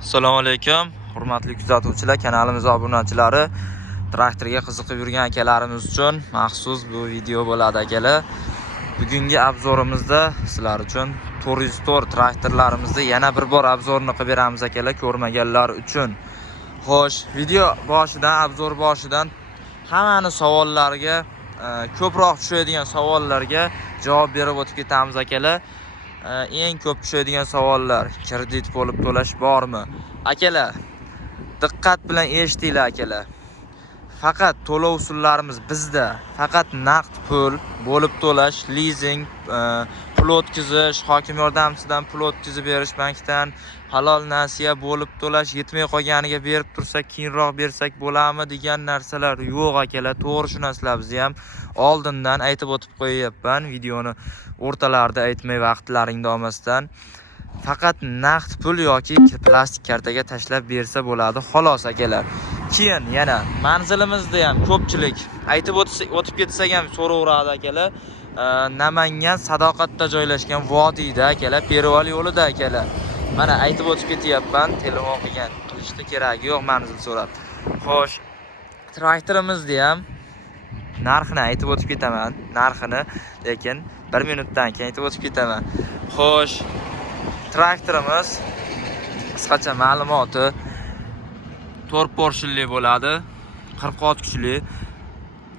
Assalomu alaykum, hurmatli kuzatuvchilar, kanalimizning obunachilari. Traktorga qiziqib yurgan akalarimiz uchun maxsus bu video bo'ladi akalar. Bugungi obzorimizda sizlar uchun 404 traktorlarimizda yana bir bor obzorini qilib beramiz akalar, ko'rmaganlar uchun. Xo'sh, video boshidan, obzor boshidan hammani savollariga, ko'proq tushadigan savollarga javob berib o'tib ketamiz akalar. Eng ko'p tushadigan savollar: kredit bo'lib to'lash bormi? Akalar, diqqat bilan eshitinglar akalar. Faqat to'lov usullarimiz bizda faqat naqd pul, bo'lib to'lash, leasing, pul o'tkazish, hokim yordamchisidan pul o'tkazib berish, bankdan halol nasiya bo'lib to'lash, yetmay qolganiga berib tursak, keyinroq bersak bo'ladimi degan narsalar yo'q akalar. To'g'ri tushunasizlar, biz ham oldindan aytib o'tib qo'yapman, videoni o'rtalarida aytmay vaqtlaringda olmasdan. Faqat naqd pul yoki plastik kartaga tashlab bersa bo'ladi, xolos akalar. Keyin yana manzilimizda ham ko'pchilik aytib o'tib ketsak ham so'raveradi akalar. Namangan Sadoqatda joylashgan vodiyda akalar, Perval yo'lida akalar. Mana aytib o'tib ketyapman, telefon qilishni keragi yo'q manzil so'rab. Xo'sh, traktorimizda ham narxini aytib o'tib ketaman, lekin 1 minutdan keyin aytib o'tib ketaman. Xo'sh, traktorimiz qisqacha ma'lumoti 4 porshinli bo'ladi, 46 kuchli.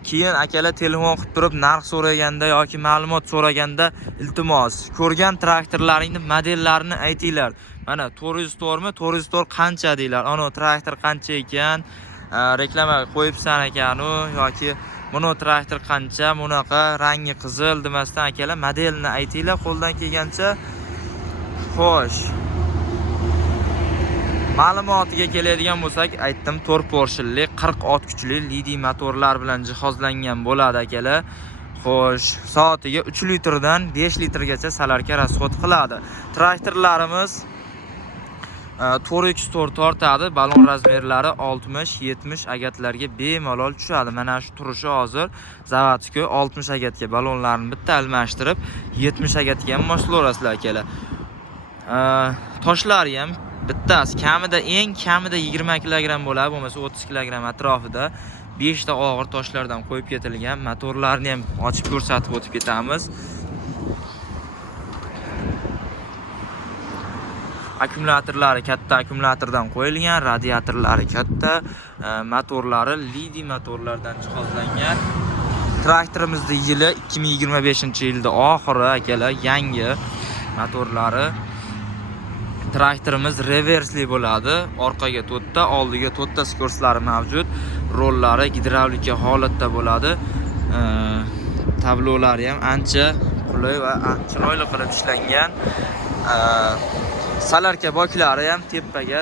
Keyin akalar telefon qilib turib narx so'raganda yoki ma'lumot so'raganda iltimos ko'rgan traktorlaringning modellarini aytinglar. Mana 404 mi, 404 qancha deylar. Ana traktor qancha ekan, reklama qo'yibsan ekan-u yoki buni traktor qancha, bunaqa rangi qizil demasdan akalar modelni aytinglar qo'ldan kelgancha. Xo'sh, ma'lumotiga keladigan bo'lsak, aytdim 4 porshinli 46 kuchli lidiy motorlar bilan jihozlangan bo'ladi akalar. Xo'sh, soatiga 3 litrdan 5 litrgacha salarka rasxod qiladi. Traktorlarimiz 4x4 tortadi, balon razmerlari 60-70 agatlarga bemalol tushadi. Mana shu turishi hozir zavodga 60 agatga balonlarni bitta almashtirib 70 agatga ham moslaverasizlar akalar. Toshlari ham bittasi eng kamida 20 kg bo'ladi, bo'lmasa 30 kg atrofida 5 ta og'ir toshlardan qo'yib ketilgan. Motorlarni ham ochib ko'rsatib o'tib ketamiz. Akkumulyatorlari katta akkumulyatordan qo'yilgan, radiatorlari katta, motorlari lidiy motorlardan jihozlangan. Traktorimizning yili 2025-yilda oxiri akalar, yangi motorlari. Traktorimiz reversli bo'ladi. Orqaga 4 ta, oldiga 4 ta skorslari mavjud. Rollari gidravlika holatda bo'ladi. Tablolari ham ancha qulay va chiroyli qilib ishlangan. Salarka boklari ham tepaga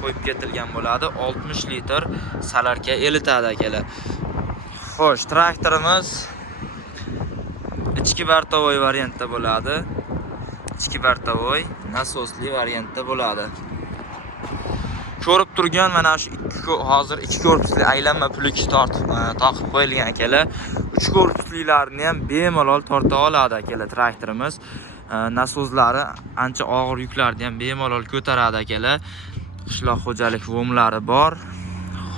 qo'yib ketilgan bo'ladi. 60 litr salarka elitadi akalar. Xo'sh, traktorimiz ichki bartovoy variantda bo'ladi. Ichki bartovoy nasosli variantda bo'ladi. Ko'rib turgan mana shu hozir 2 korpusli aylanma pulki taqib qo'yilgan akalar. 3 korpuslilarni ham bemalol torta oladi akalar traktorimiz. Nasoslari ancha og'ir yuklarni ham bemalol ko'taradi akalar. Qishloq xo'jalik vomlari bor.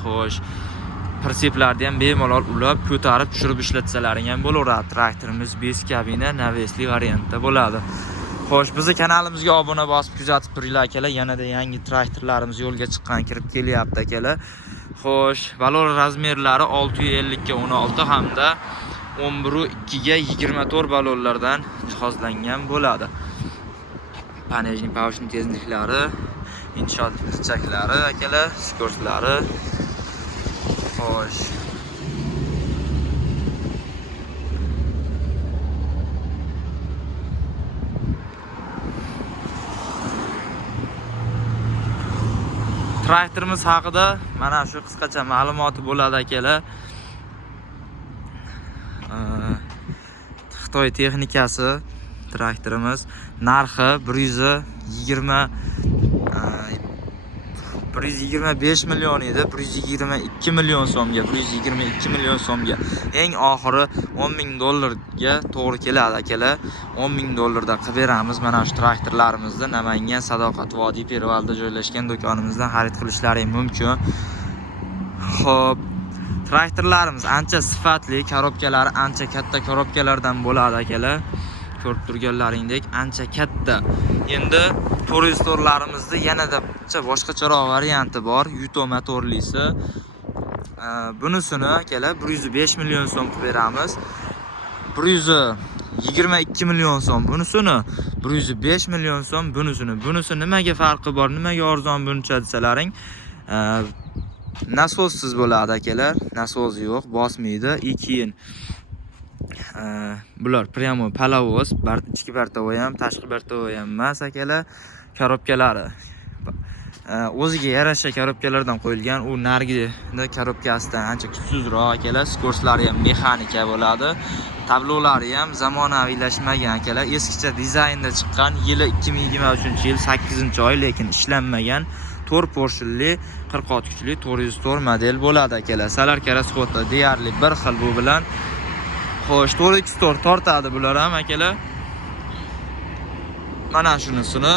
Xo'sh, prinsiplarni ham bemalol ulab, ko'tarib, tushirib ishlatsalaring ham bo'laveradi. Traktorimiz 5 kabina navesli variantda bo'ladi. Xo'sh, bizning kanalimizga obuna bosib kuzatib turinglar akalar. Yanada yangi traktorlarimiz yo'lga chiqqan, kirib kelyapti akalar. Xo'sh, balon razmerlari 650 ga 16 hamda 11.2 ga 24 balonlardan jihozlangan bo'ladi. Panejning pavishning tezliklari, inshoot qizchaklari akalar, skorslari. Xo'sh, traktorimiz haqida mana shu qisqacha ma'lumoti bo'ladi akalar. Xitoy texnikasi traktorimiz. Narxi 120 125 million edi, 122 million so'mga, 122 million so'mga. Eng oxiri 10 ming dollarga to'g'ri keladi akalar. 10 ming dollardan qilib beramiz. Mana shu traktorlarimizni Namangan Sadoqat Vodiy Pervalda joylashgan do'konimizdan xarid qilishlaring mumkin. Xo'p, traktorlarimiz ancha sifatli, korobkalari ancha katta korobkalardan bo'ladi akalar. Ko'rib turganlaringdek ancha katta. Endi turistorlarimizda yanada boshqacharoq varianti bor, Yuto motorlisi. Bunisini akalar 105 million so'm qilib beramiz. 122 million so'm bunisini, 105 million so'm bunisini. Bunisi nimaga farqi bor, nimaga arzon buncha desalaring, nasossiz bo'ladi akalar. Nasos yo'q, bosmaydi. Keyin bular prямо palavoz, ichki bartovoy ham, tashqi bartovoy ham emas akalar. Korobkalari o'ziga yarasha korobkalardan qo'yilgan. U nargi korobkasidan ancha kuchsizroq akalar. Skorslari ham mexanika bo'ladi. Tablolari ham zamonaviylashmagan akalar. Eskicha dizaynda chiqqan, yili 2023-yil 8-oy, lekin ishlanmagan 4 porshinli 40 kuchli 404 model bo'ladi akalar. Salarka rasxoti deyarli bir xil bu bilan. Xo'sh, 4x4 tortadi bular ham akalar. Mana shunisini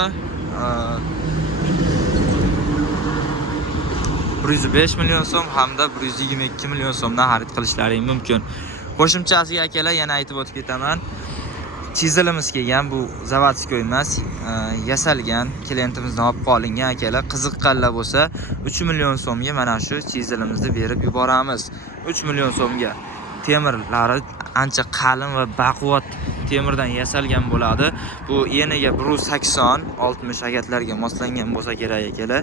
105 million so'm hamda 122 million so'mdan xarid qilishlaring mumkin. Qo'shimchasiga akalar yana aytib o'tib ketaman. Chizilimiz kelgan, bu zavodskoy emas, yasalgan, klientimizdan olib qolingan akalar. Qiziqqanlar bo'lsa 3 million so'mga mana shu chizilimizni berib yuboramiz. 3 million so'mga. Temirlari ancha qalin va baquvvat temirdan yasalgan bo'ladi. Bu eniga 180-60 agatlarga moslangan bo'lsa kerak akalar.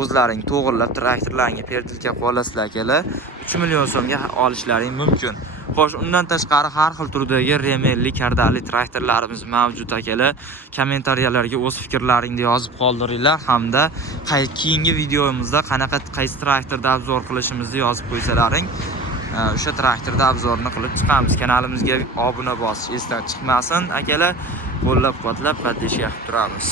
O'zlaring to'g'irlab traktorlaringga pertilka qo'yasizlar akalar. 3 million so'mga olishlaring mumkin. Xo'sh, undan tashqari har xil turdagi remelli, kardali traktorlarimiz mavjud akalar. Kommentariyalarga o'z fikrlaringni yozib qoldiringlar hamda keyingi videomizda qaysi traktorda obzor qilishimizni yozib qo'ysalaring, o'sha traktorda obzorni qilib chiqamiz. Kanalimizga obuna bosish esdan chiqmasin akalar. Qo'llab-quvvatlab qatnashib turamiz.